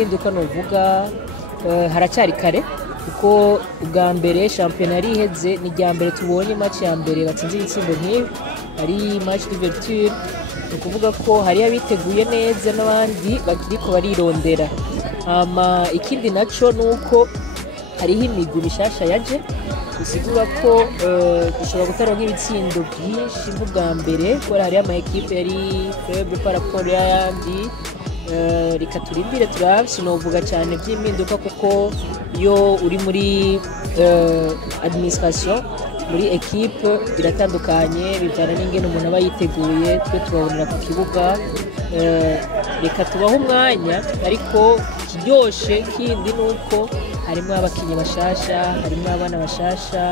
impinduka novuga haracyari kare kuko ubwa mbere shampiyona yari iheze ni rya mbere tubonye match ya mbere batsinze ibitsindo nk'ibi ari match d'ouverture ni ukuvuga ko hari abiteguye neza n'abandi bakiriko barirondera ikindi naco nuko hariho imigwi mishasha yaje bisigura ko dushobora gutaronka ibitsindo byinshi nk'ubwa mbere kubera hariho ama equipe yari faible par rapport y'ayandi reka turindire turabe sinovuga cyane by'impinduka kuko iyo uri muri administration muri equipe biratandukanye bivana n'ingene umuntu aba yiteguye twe turabonera ku kibuga reka tubaho umwanya ariko kiryoshe kindi nuko harimo abakinyi bashasha harimo abana bashasha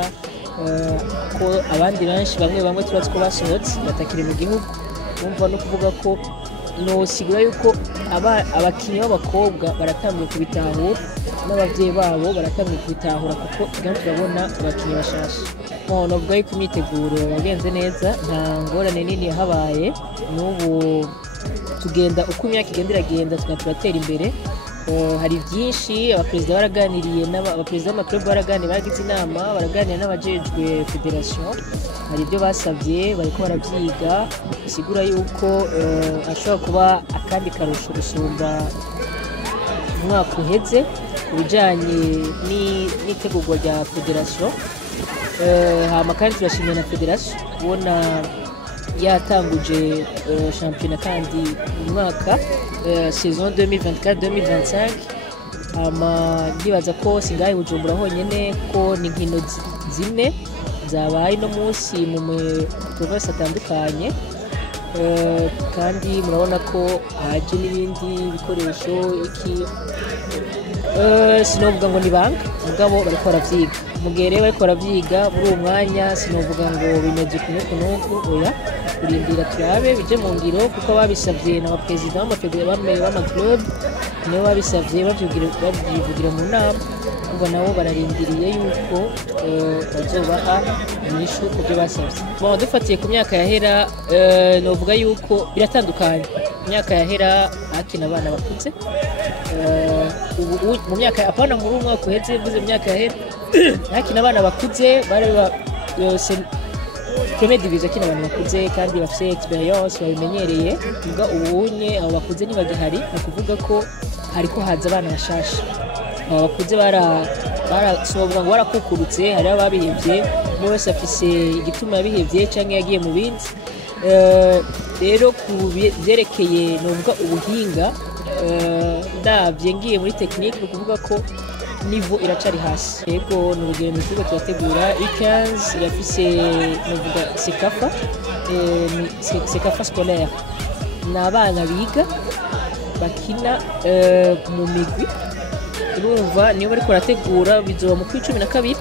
ko abandi benshi bamwe turatse ko basohotse batakiri mu gihugu bumva no kuvuga ko nosigura yuko abakinyi b'abakobwa baratangiye kubitahura n'abavyeyi babo baratangiye kubitahura kuko kandi turabona abakinyi bashasha novuga yuko imyiteguro yagenze neza nta ngorane nini yahabaye n'ubu tugenda uko imyaka igenda iragenda tugatera imbere hari byinshi abaperezida baraganiriye abaperezida b'amaklub baraganira bagize inama baraganira n'abajejwe federation hari ibyo basabye bariko baravyiga bisigura yuko ashobora kuba akandi karusho gusumba umwaka uheze ku bijanye n'itegurwa rya federation hama kandi turashimira na federation kubona yatanguje shampiyona kandi mu mwaka saison 2024-2025 ndibaza ko singaye Bujumbura honyene ko ni nkino zine zabaye no munsi mu province atandukanye kandi murabona ko haje n'ibindi bikoresho sinovuga ngo ni banga mugabo bariko baravyiga mugere bariko baravyiga muri uwo mwanya sinovuga ngo bimeze kunuku oya kurindira turabe bije mu ngiro kuko babisavye n'abaperezida b'amaklub nibo babisavye bavyivugira mu nama ubwo nabo bararindiriye yuko bazobaha inyishu ku byo basavye dufatiye ku myaka yahera novuga yuko biratandukanye imyaka yahera hakina abana bakuze mu myaka apana muri umwaka uheze mvuze myaka yahera hakina abana bakuze bareba yose Premier Division kina abantu bakuze kandi bafite experience babimenyereye ubwo ubunye abo bakuze ntibagihari no kuvuga ko hariko haza abana bashasha abo bakuze barasobwa ngo barakukurutse hari ababihevye bose afise igituma yabihevye canke yagiye mu bindi rero kubyerekeye novuga ubuhinga ndavye ngiye muri technique no kuvuga ko niveau iracari hasi yego n'urugendo tuko turategura i15 yafise novuga sekafa scolaire n'abana biga bakina mu migwi urumva niyo bariko barategura bizoba mu 12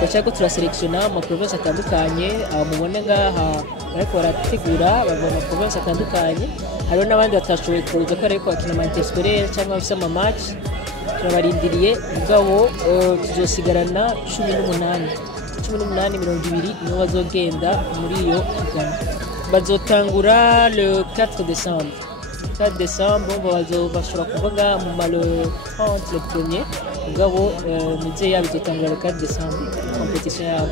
bashaka turaselectiona mu province atandukanye mubone ngaha bariko barategura bava mu province atandukanye hariho n'abandi batashoboye kuza ko ariko bakina mu interscolaire cyangwa bafise ama match turabarindiriye mugabo tuzosigarana 18 nibo bazogenda muri iyo higanwa bazotangura le 4 décembre bashobora kuvuga mu malo 30 le premier mugabo mize yabo izotangura le 4 décembre competition yabo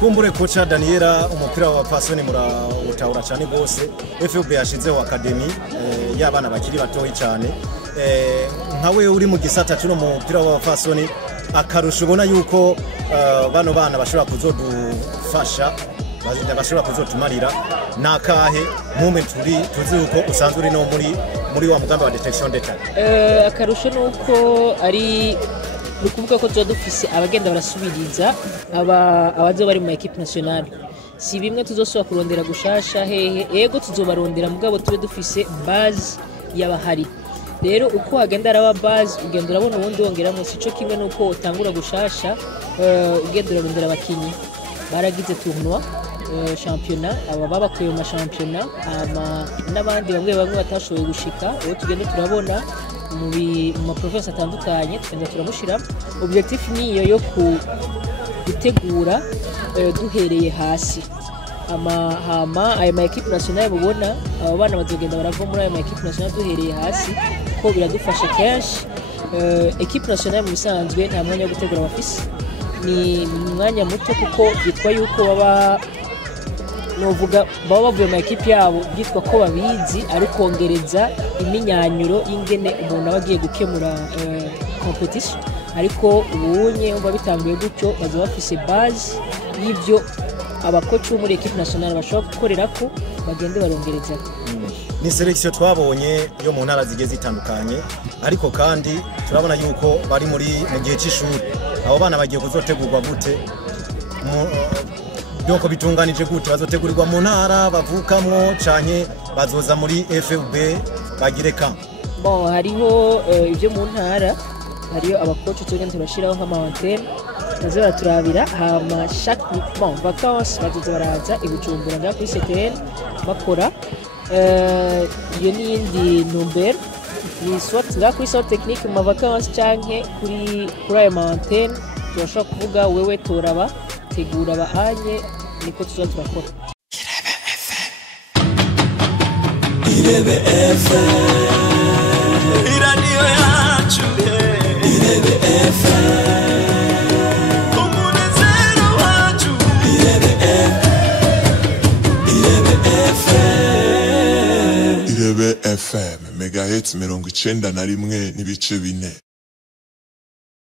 kumbure kocha Daniela umupira wa pasoni murawutahura cyane gose FUB yashizeho academy y'abana bakiri batoyi cyane nkawe uri mu gisata cy'uno mupira wa pasoni akarusho ubona yuko bano bana bashobora kuzodufasha bashobora kuzotumarira nakahe mume tuzi uko usanzwe uri no muri wa mugambi wa detection data akarusho nuko ari nukuvuga ko tuzodufise abagenda barasubiriza abazo bari mu equipe nationale si bimwe tuzosubira kurondera gushasha hehe ego tuzobarondera mugabo tube dufise base y'abahari rero uko hagenda araba base ugenda urabona ubundi wongeramo sico kimwe nuko utangura gushasha ugenda urarondera abakinyi baragize tournoi championnat aba babakuye mu championnat n'abandi bamwe batashoboye gushika uwo tugenda turabona mu province atandukanye tugenda turamushira objectif niyo yo gutegura duhereye hasi hama aya ma equipe nationale mubona aba bana bazogenda barava muri aya ma equipe nationale duhereye hasi kuko biradufasha kenshi. Equipe nationale mu bisanzwe nta mwanya wo gutegura abafisi, ni umwanya muto kuko byitwa yuko baba bavuye mu ekipe yabo, byitwa ko babizi ari kongereza iminyanyuro y'ingene umuntu aba agiye gukemura competition. Ariko ubunye umva bitanguye gutyo baza bafise base y'ibyo abakoci bo muri equipe nationale bashobora gukorera ko bagende barongereza. Ni selection twabonye yo mu ntara zigiye zitandukanye, ariko kandi turabona yuko bari mu gihe cy'ishuri. Abo bana bagiye kuzotegurwa gute? Doko bitunganije gute? Bazotegurirwa mu ntara bavukamwo canke bazoza muri FFB bagire ka? Bon, hariho ibyo mu ntara, hariyo abakoci tugende turashiraho nk'amantene nazo baraturabira, hama chaque vacances bazoza baraza ibujumbura ngaho kuri CTN bakora iyo n'iyindi ntumbero, ni soit ngaho kuri centre technique mu vacances canke kuri ayo mantene. Turashobora kuvuga wewe toraba tegura bahanye niko tuzoza turakora. Irebe FM iraniyo yacu Irebe FM umunezero wacu Irebe FM Irebe FM megahits 91.4